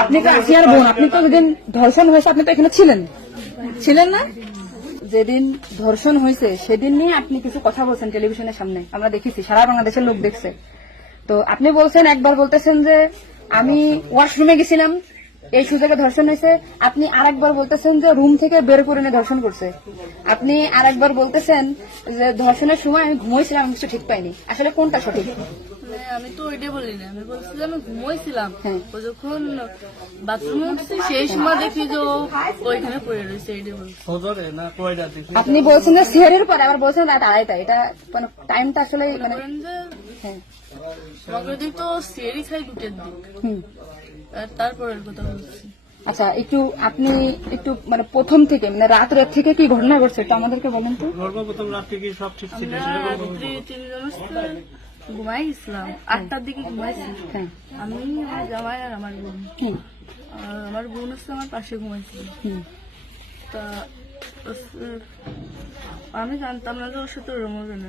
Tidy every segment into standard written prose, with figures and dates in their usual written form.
আপনি তো আসিয়ার বোন, আপনি তো যেদিন ধর্ষণ হয়েছে আপনি তো এখানে ছিলেন ছিলেন না? যেদিন ধর্ষণ হয়েছে সেদিন নিয়ে আপনি কিছু কথা বলছেন টেলিভিশনের সামনে, আমরা দেখেছি, সারা বাংলাদেশের লোক দেখছে। তো আপনি বলছেন, একবার বলতেছেন যে আমি ওয়াশরুমে গেছিলাম এই সুযোগে ধর্ষণ হয়েছে, আপনি আরেকবার বলতেছেন যে রুম থেকে বের করে নিয়ে ধর্ষণ করছে, আপনি আরেকবার বলতেছেন যে ধর্ষণের সময় আমি ঘুমাইছিলাম, আমি কিছু ঠিক পাইনি। আসলে কোনটা সঠিক? আমি তো ওইটাই বলি না, আমি বলছিলাম আমি ঘুমাইছিলাম। হ্যাঁ। ও যখন বাথরুমে উঠছি সেই সময় দেখি যে ও ওইখানে পড়ে রয়েছে, এইটাই বলছি। আপনি বলছেন যে সিহারের পরে, আবার বলছেন রাত 2:30। এটা মানে টাইমটা আসলে মানে বলেন যে হ্যাঁ। আমাকে দিক তো সিয়ারি খাই 2টার দিক, হুম। আর তারপরের কথা বলছি। আচ্ছা, একটু আপনি একটু মানে প্রথম থেকে মানে রাত থেকে কি ঘটনা ঘটছে একটু আমাদেরকে বলেন তো। সর্বপ্রথম রাত থেকে সব ঠিক ছিল। আমরা রাত্রি 3 জন ঘুমাই গেছিলাম, 8টার দিকে ঘুমাইছি। হ্যাঁ। আমি, আমার জামাই আর আমার বোন। হুম। আর আমার বোন হচ্ছে আমার পাশে ঘুমাইছিল। হুম। তা আমি জানতাম না যে ওর সাথে ওরম হবে না।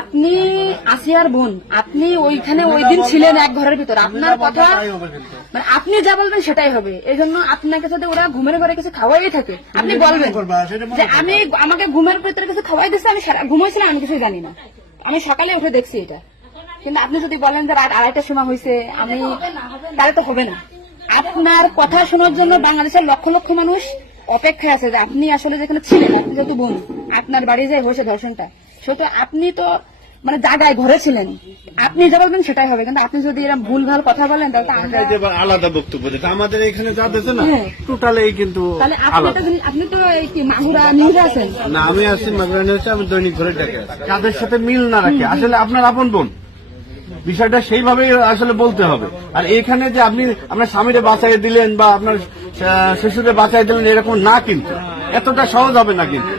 আপনি আসিয়ার বোন, আপনি ওইখানে ওই দিন ছিলেন এক ঘরের ভিতর, আপনার কথা মানে আপনি যা বলবেন সেটাই হবে। এই জন্য আপনাকে যদি ওরা ঘুমের ঘরে কিছু খাওয়াই থাকে আপনি বলবেন যে আমি আমাকে ঘুমের ভিতরে কিছু খাওয়াই দিচ্ছে, আমি ঘুমাইছিলাম, আমি কিছু জানি না, আমি সকালে উঠে দেখছি এটা। কিন্তু আপনি যদি বলেন যে রাত 2:30টার সময় হয়েছে আমি, তাহলে তো হবে না। আপনার কথা শোনার জন্য বাংলাদেশের লক্ষ লক্ষ মানুষ অপেক্ষায় আছে যে আপনি আসলে যেখানে ছিলেন, আপনি যেহেতু বোন, আপনার বাড়ি যে হয়েছে ধর্ষণটা, সেটা আপনি তো মানে জায়গায় ঘরে ছিলেন, আপনি যা বলবেন সেটাই হবে। কিন্তু আপনি যদি এরকম ভুলভাল কথা বলেন তাহলে তো আমরা আলাদা বক্তব্য যেটা আমাদের এখানে যা দিচ্ছে না, হ্যাঁ। টোটালি কিন্তু তাহলে আপনি আলাদা। আপনি তো এই কি মাগুরা নিউজে আছেন না, আমি আসছি মাগুরা হচ্ছে, আমি দৈনিক ধরে ডেকে আছি। কাদের সাথে মিল না রাখে আসলে আপনার আপন বোন, বিষয়টা সেইভাবে আসলে বলতে হবে। আর এখানে যে আপনি আপনার স্বামীরে বাঁচাই দিলেন বা আপনার শ্বশুরে বাঁচাই দিলেন এরকম না, কিন্তু এতটা সহজ হবে না। কিন্তু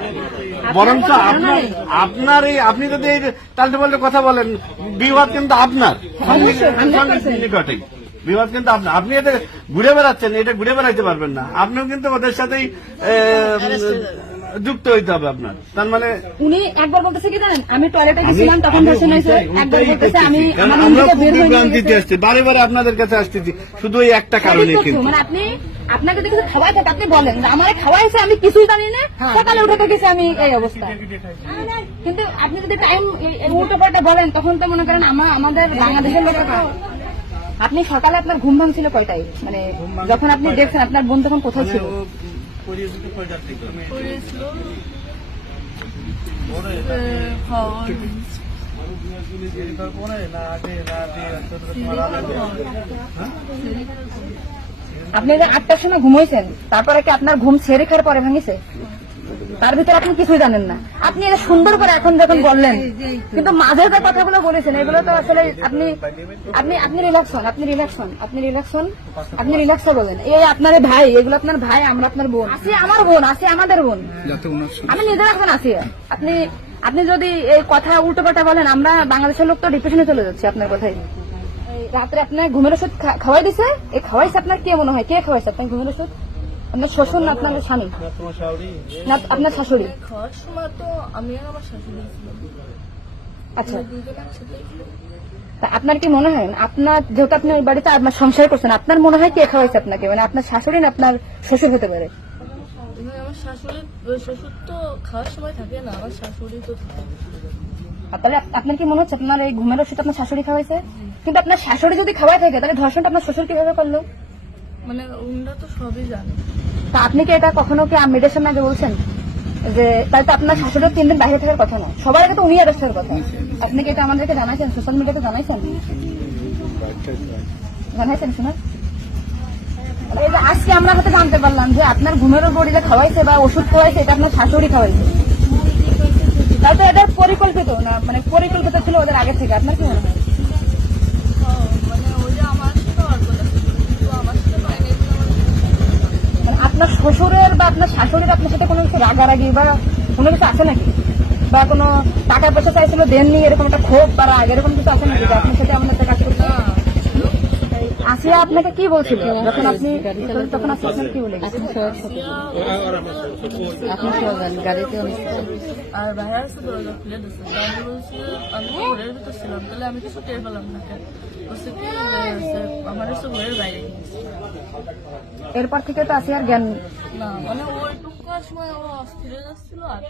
বরঞ্চ আপনার এই আপনি যদি এই তালটে পাল্টে কথা বলেন, বিবাদ কিন্তু আপনার নিকটেই, বিবাদ কিন্তু আপনার। আপনি এটা ঘুরে বেড়াচ্ছেন, এটা ঘুরে বেড়াইতে পারবেন না, আপনিও কিন্তু ওদের সাথেই যুক্ত হইতে হবে আপনার। তার মানে উনি একবার বলতেছে কি জানেন, আমি টয়লেটে গেছিলাম তখন ধর্ষণ হয়েছে, একবার বলতেছে আমি আমার রুম আমরা থেকে খুব বের হয়ে বিভ্রান্তিতে আসছি, বারে বারে আপনাদের কাছে আসতেছি শুধু এই একটা কারণে। কিন্তু মানে আপনি আপনাকে যদি কিছু খাওয়াই থাকে আপনি বলেন যে আমার খাওয়াইছে, আমি কিছুই জানি না, সকালে উঠে দেখেছি আমি এই অবস্থা। কিন্তু আপনি যদি টাইম উল্টো পাল্টা বলেন তখন তো মনে করেন আমাদের বাংলাদেশের লোক। আপনি সকালে আপনার ঘুম ভাঙছিল কয়টায়, মানে যখন আপনি দেখছেন আপনার বোন তখন কোথায় ছিল? পড়েছিল আপনি যে 8টার সময় ঘুমাইছেন, তারপরে কি আপনার ঘুম ছেড়ে খাওয়ার পরে ভাঙিছে? তার ভিতরে আপনি কিছুই জানেন না। আপনি এটা সুন্দর করে এখন যখন বললেন, কিন্তু মাঝে যে কথাগুলো বলেছেন এগুলো তো আসলে আপনি আপনি আপনি রিল্যাক্স হন, আপনি রিল্যাক্স হন, আপনি রিল্যাক্স হন, আপনি রিল্যাক্স বলেন। এই আপনার ভাই, এগুলো আপনার ভাই, আমরা আপনার বোন, আসি আমার বোন, আসি আমাদের বোন, আমি নিজের এখন আসি। আপনি আপনি যদি এই কথা উল্টো পাল্টা বলেন, আমরা বাংলাদেশের লোক তো ডিপ্রেশনে চলে যাচ্ছে আপনার কথাই। রাত্রে আপনার ঘুমের ওষুধ খাওয়াই দিছে, এই খাওয়াইছে আপনার কে মনে হয়, কে খাওয়াইছে আপনার ঘুমের ওষুধ? আপনার শ্বশুর না আপনার স্বামী না আপনার শাশুড়ি? খাওয়ার সময় তো আমি আর আমার শাশুড়ি ছিলাম। আচ্ছা, দুজন একসাথে ছিলাম। তা আপনার কি মনে হয়, আপনার যেহেতু আপনি ওই বাড়িতে আপনার সংসার করছেন, আপনার মনে হয় কে খাওয়াইছে আপনাকে, মানে আপনার শাশুড়ি না আপনার শ্বশুর হতে পারে? আমার শ্বশুর তো খাওয়ার সময় থাকে না, আমার শাশুড়ি তো থাকে। তাহলে আপনার কি মনে হচ্ছে আপনার এই ঘুমের ওষুধ আপনার শাশুড়ি খাওয়াইছে? কিন্তু আপনার শাশুড়ি যদি খাওয়াই থাকে তাহলে ধর্ষণটা আপনার শ্বশুর কিভাবে করলো? মানে ওনারা তো সবই জানে। তা আপনি কি এটা কখনো কি মেয়েদের সামনে আগে বলছেন যে তাই তো আপনার শাশুড়ির 3 দিন বাইরে থাকার কথা না, সবার আগে তো উনি অ্যারেস্ট হওয়ার কথা? আপনি কি এটা আমাদেরকে জানাইছেন, সোশ্যাল মিডিয়াতে জানাইছেন? জানাইছেন শোনা? এই যে আজকে আমরা হয়তো জানতে পারলাম যে আপনার ঘুমের বড়িতে খাওয়াইছে বা ওষুধ খাওয়াইছে এটা আপনার শাশুড়ি খাওয়াইছে, তাই তো এটা পরিকল্পিত না, মানে পরিকল্পিত ছিল ওদের আগে থেকে। আপনার কি মনে হয়? মানে ওই যে আমার সাথে আর কথা ছিল, কিন্তু আমার সাথে বাইরে মানে আপনার শ্বশুরের বা আপনার শাশুড়ির আপনার সাথে কোনো কিছু রাগারাগি বা কোনো কিছু আছে নাকি, বা কোনো টাকা পয়সা চাইছিল দেননি, এরকম একটা ক্ষোভ বা রাগ এরকম কিছু আছে নাকি যে আপনার সাথে আমাদের একটা কাজ করতে? আসিয়া আপনাকে কি বলছিল যখন আপনি তখন আসিয়া আপনাকে কি বলে গেছে? আপনি গাড়িতে আর বাইরে আসতে দরজা খুলে দিচ্ছে। আমি বলছি আমি তো ঘরের ভিতর ছিলাম, তাহলে আমি কিছু টের পেলাম না কেন? বলছে কি আমার হচ্ছে ঘরের বাইরে গিয়েছে। এরপর থেকে তো আসিয়ার জ্ঞান না মানে ওইটুকু সময় ও অস্থির হয়ে যাচ্ছিল, আর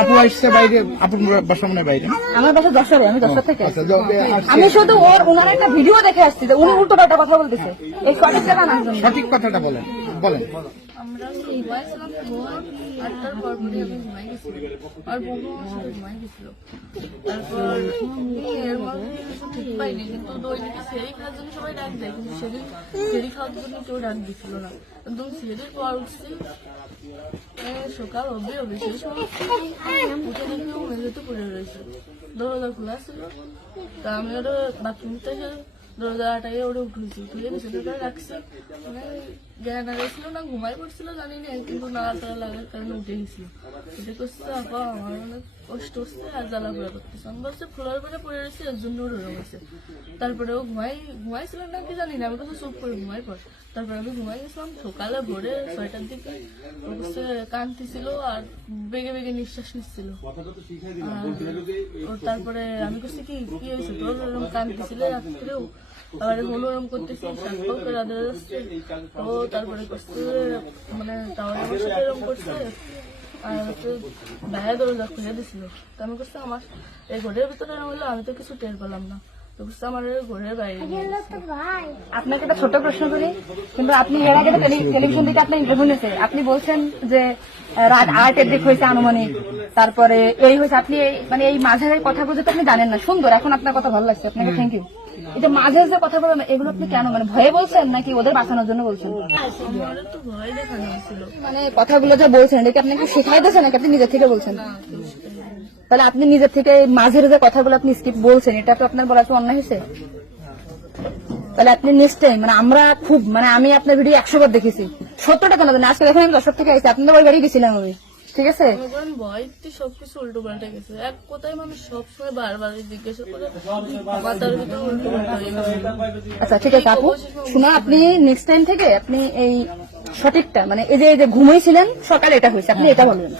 আপু আসছে বাইরে, আপুর বাসা মনে হয় বাইরে। আমার বাসা যশোরে, আমি যশোর থেকে আচ্ছা, আমি শুধু ওনার একটা ভিডিও দেখে আসছি যে উনি উল্টো পাল্টা কথা বলতেছে, এই সঠিক জায়গা না জন্য। সঠিক কথাটা বলেন বলেন। আমরা ঘুমাইছিলাম, ভোর 8টার পর পরে আমি ঘুমাই গেছিলাম, আর বোনও আমার সাথে ঘুমাই গেছিল। তারপর এর মধ্যে কিছু ঠিক পাইনি, কিন্তু দৈনিকে সেরি খাওয়ার জন্য সবাই ডাক দেয়, কিন্তু সেরি খাওয়ার জন্য কেউ ডাক দিচ্ছিল না। একদম সেরির পর উঠছি, সকাল হবে সেই সময় উঠে দেখি ও মেঝেতে পড়ে রয়েছে, দরজা খোলা ছিল। তা আমি ওটা বাথরুম থেকে দরজাটাকে ওটা উঠেছি, উঠে বিছানাটা রাখছি, মানে জ্ঞান হারাইছিল না ঘুমাই পড়ছিল জানি না, কিন্তু নাড়াচাড়া লাগার কারণে উঠে গেছিল। উঠে করছে আপা আমার অনেক কষ্ট হচ্ছে আর জ্বালা পোড়া করতেছে। আমি বলছি ফ্লোর করে পড়ে রয়েছে, এর জন্য ওর হয়েছে। তারপরে ও ঘুমাইছিল না কি জানি না, আমি কাছে চুপ করে ঘুমাই পড়। তারপরে আমি ঘুমাই গেছিলাম, সকালে ভোরে 6টার দিকে ও হচ্ছে কাঁদতেছিল আর বেগে বেগে নিঃশ্বাস নিচ্ছিল। তারপরে আমি করছি কি হয়েছে তোর, এরকম কাঁদতেছিল রাত্রেও, আবার হলো এরকম করতেছি, শাক করে রাধে যাচ্ছে। ও তারপরে করছে মানে তাও আমার সাথে এরকম করছে, আর হচ্ছে বাইরে দরজা খুলে দিছিল। তো আমি করছি আমার এই ঘরের ভিতরে হলো, আমি তো কিছু টের পেলাম না, তো করছে আমার ঘরের বাইরে নিয়ে গেছে। আপনাকে একটা ছোট প্রশ্ন করি, কিন্তু আপনি এর আগে টেলিভিশন থেকে আপনার ইন্টারভিউ নিয়েছে, আপনি বলছেন যে রাত 8-এর দিক হয়েছে আনুমানিক, তারপরে এই হয়েছে, আপনি মানে এই মাঝের কথাগুলো তো আপনি জানেন না। সুন্দর, এখন আপনার কথা ভালো লাগছে, আপনাকে থ্যাংক ইউ। এই যে মাঝে যে কথা বলেন এগুলো আপনি কেন, মানে ভয়ে বলছেন নাকি ওদের বাঁচানোর জন্য বলছেন? আমার তো ভয় দেখানো হয়েছিল। মানে কথাগুলো যা বলছেন এটা কি আপনাকে শেখাই দিয়েছেন নাকি আপনি নিজের থেকে বলছেন? তাহলে আপনি নিজের থেকে মাঝের যে কথাগুলো আপনি স্কিপ বলছেন, এটা তো আপনার বলা তো অন্যায় হয়েছে। তাহলে আপনি নেক্সট টাইম, মানে আমরা খুব, মানে আমি আপনার ভিডিও 100 বার দেখেছি, 70টা কেন জানি, আজকে দেখেন আমি 10 থেকে আসছি, আপনাদের বাড়ি গেছিলাম আমি, ঠিক আছে? ভয়তে সবকিছু উল্টো পাল্টে গেছে। এক কথায় মানুষ সবসময় বারবার জিজ্ঞাসা করে মাথার ভিতরে উল্টো পাল্টা হয়ে গেছে। আচ্ছা ঠিক আছে আপু, শোনা, আপনি নেক্সট টাইম থেকে আপনি এই সঠিকটা, মানে এই যে ঘুমাইছিলেন সকালে এটা হয়েছে, আপনি এটা বলবেন।